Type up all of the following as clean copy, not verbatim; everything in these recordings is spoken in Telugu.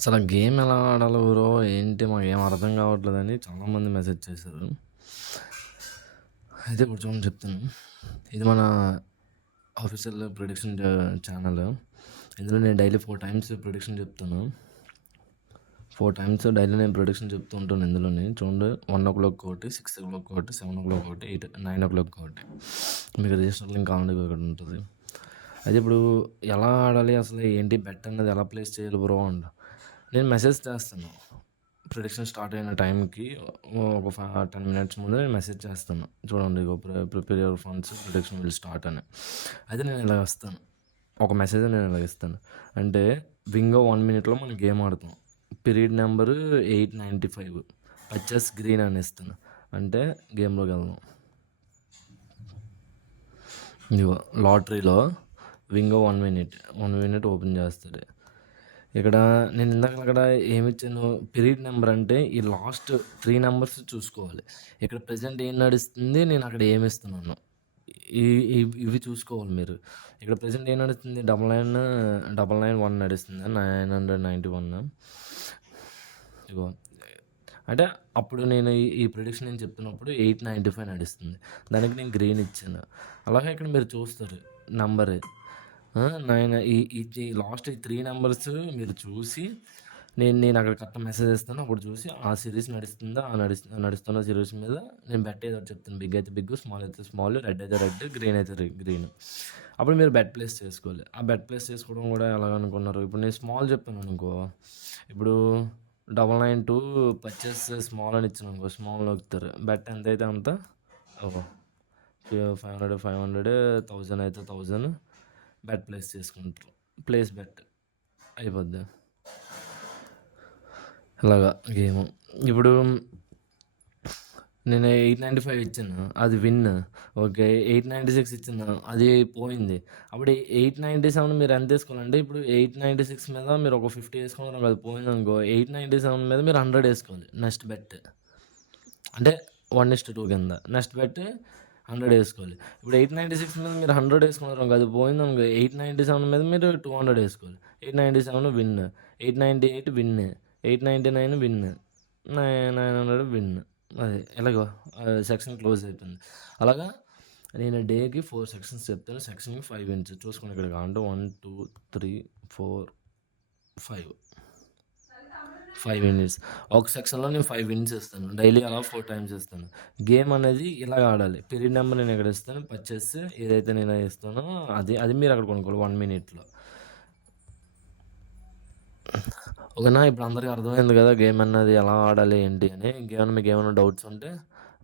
అసలు ఆ గేమ్ ఎలా ఆడాలో బ్రో ఏంటి మాకేం అర్థం కావట్లేదని చాలామంది మెసేజ్ చేశారు. అయితే ఇప్పుడు చూడండి చెప్తాను. ఇది మన ఆఫీషియల్ ప్రిడిక్షన్ ఛానల్. ఇందులో నేను డైలీ 4 టైమ్స్ ప్రిడిక్షన్ చెప్తాను. 4 టైమ్స్ డైలీ నేను ప్రిడిక్షన్ చెప్తూ ఉంటాను ఇందులోని. చూడండి 1:00 ఒకటి, 6:00 ఒకటి, 7:00 ఒకటి, 9:00 ఒకటి. మీకు రిజిస్టర్ లింక్ ఆల్రెడీ ఇక్కడ ఉంటుంది. అయితే ఇప్పుడు ఎలా ఆడాలి అసలు ఏంటి బెట్ అనేది ఎలా ప్లేస్ చేయాలి బ్రో అంట. నేను మెసేజ్ చేస్తాను. ప్రిడిక్షన్ స్టార్ట్ అయిన టైంకి ఒక 10 మినిట్స్ ముందు నేను మెసేజ్ చేస్తాను. చూడండి ఇగో prepare your funds prediction will start అని. అయితే నేను ఇలా ఇస్తాను. ఒక మెసేజ్ నేను ఇలా ఇస్తాను. అంటే బింగో 1 మినిట్‌లో మనం గేమ్ ఆడతాం. పీరియడ్ నెంబరు 895 పర్చేస్ గ్రీన్ అని ఇస్తాను. అంటే గేమ్‌లోకి వెళ్దాం. ఇదిగో లాటరీలో వింగో 1 మినిట్ ఓపెన్ చేస్తాడు. ఇక్కడ నేను ఇందాక అక్కడ ఏమిచ్చాను పీరియడ్ నెంబర్ అంటే ఈ లాస్ట్ 3 నెంబర్స్ చూసుకోవాలి. ఇక్కడ ప్రెజెంట్ ఏం నడుస్తుంది, నేను అక్కడ ఏమిస్తున్నాను. ఈ ఇవి చూసుకోవాలి మీరు. ఇక్కడ ప్రెజెంట్ ఏం నడుస్తుంది 99991 నడుస్తుంది. 991 ఇగో. అంటే అప్పుడు నేను ఈ ప్రిడిక్షన్ నేను చెప్తున్నప్పుడు 895 నడుస్తుంది. దానికి నేను గ్రీన్ ఇచ్చాను. అలాగే ఇక్కడ మీరు చూస్తారు నంబర్ నేను ఈ లాస్ట్ ఈ 3 నెంబర్స్ మీరు చూసి నేను అక్కడ కరెక్ట్ మెసేజ్ ఇస్తాను. అప్పుడు చూసి ఆ సిరీస్ నడుస్తుందా, ఆ నడుస్తున్న సిరీస్ మీద నేను బెట్ ఏదో చెప్తాను. బిగ్ అయితే బిగ్, స్మాల్ అయితే స్మాల్, రెడ్ అయితే రెడ్, గ్రీన్ అయితే గ్రీన్. అప్పుడు మీరు బెట్ ప్లేస్ చేసుకోవాలి. ఆ బెట్ ప్లేస్ చేసుకోవడం కూడా ఎలాగనుకున్నారు, ఇప్పుడు నేను స్మాల్ చెప్పాను అనుకో, ఇప్పుడు 992 పర్చేస్ స్మాల్ అని ఇచ్చాను అనుకో, స్మాల్ నొక్కుతారు. బెట్ ఎంత అయితే అంత ఓహో 500 500 1000 అయితే 1000 బెట్ ప్లేస్ చేసుకుంటారు. ప్లేస్ బెట్ అయిపోద్ది ఇలాగా గేము. ఇప్పుడు నేను 895 ఇచ్చాను, అది విన్. ఓకే 896 ఇచ్చాను, అది పోయింది. అప్పుడు 897 మీరు ఎంత వేసుకోవాలంటే, ఇప్పుడు 896 మీద మీరు ఒక 50 వేసుకున్నారు, అది పోయింది అనుకో, 897 మీద మీరు 100 వేసుకోవాలి. నెక్స్ట్ బెట్ అంటే 1:2 కింద నెక్స్ట్ బెట్ 100 వేసుకోవాలి. ఇప్పుడు 896 మీద మీరు 100 వేసుకున్నారు అనుకో, అది పోయింది అనుకో, 897 మీద మీరు 200 వేసుకోవాలి. 897 విన్, 898 విన్, 899 విన్, 900 విన్. అది ఎలాగో సెక్షన్ క్లోజ్ అయిపోయింది. అలాగా నేను డేకి 4 సెక్షన్స్ చెప్తాను. సెక్షన్కి 5 విన్స్ చూసుకోండి. ఇక్కడ కావాలంటే 1 2 3 4 5 విన్స్. ఒక సెక్షన్లో నేను 5 విన్స్ ఇస్తాను. డైలీ అలా 4 టైమ్స్ ఇస్తాను. గేమ్ అనేది ఇలాగ ఆడాలి. పీరియడ్ నెంబర్ నేను ఇక్కడ ఇస్తాను. పర్చేస్ ఏదైతే నేను ఇస్తానో అది మీరు అక్కడ కొనుక్కోవాలి 1 మినిట్లో. ఓకేనా, ఇప్పుడు అందరికీ అర్థమైంది కదా గేమ్ అన్నది ఎలా ఆడాలి ఏంటి అని. ఇంకేమైనా మీకు ఏమైనా డౌట్స్ ఉంటే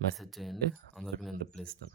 మెసేజ్ చేయండి, అందరికీ నేను రిప్లై ఇస్తాను.